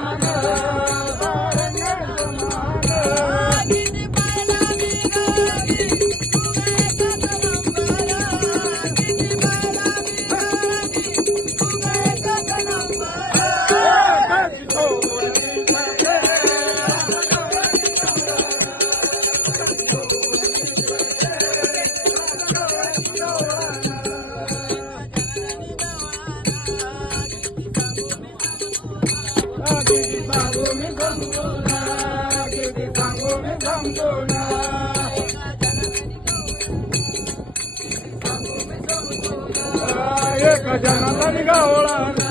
mama. एक जनाला गवळा